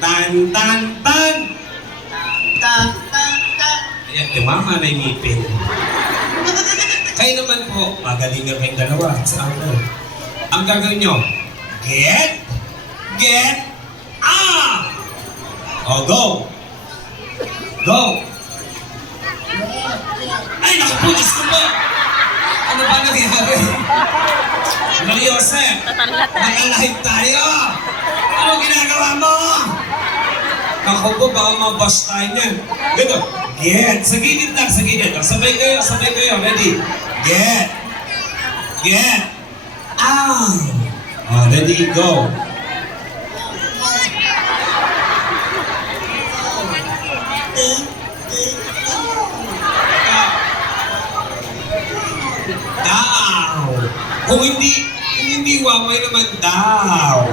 tan, tan, tan. Tan, tan, tan. Ayan, tumama na yung ngipin. Kayo naman po, magaling na kayong dalawa sa ako. Ang gagawin nyo, get, O, go. Go. Ay, naku, Diyos ko po. Ano ba nangyari? Mariose, nakalive tayo. Ano ginagawa mo? Ako po, baka mabash tayo niyan. Ganito, get. Sa gilid lang, sa gilid. Sabay kayo. Ready? Get. Ready, go. Daw. Kung hindi wamay naman daw.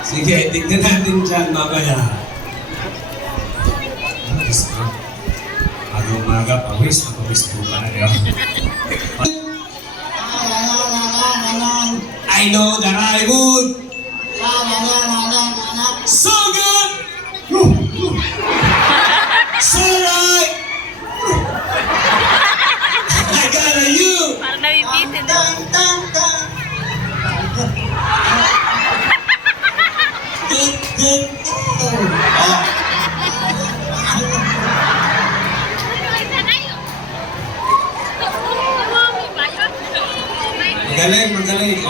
Sige, tignan natin dyan mamaya. Umaga, pawis po tayo. I know that I would. So good! So right! I got a you! Parang nabibitin. Tan, tan, tan. Magaling.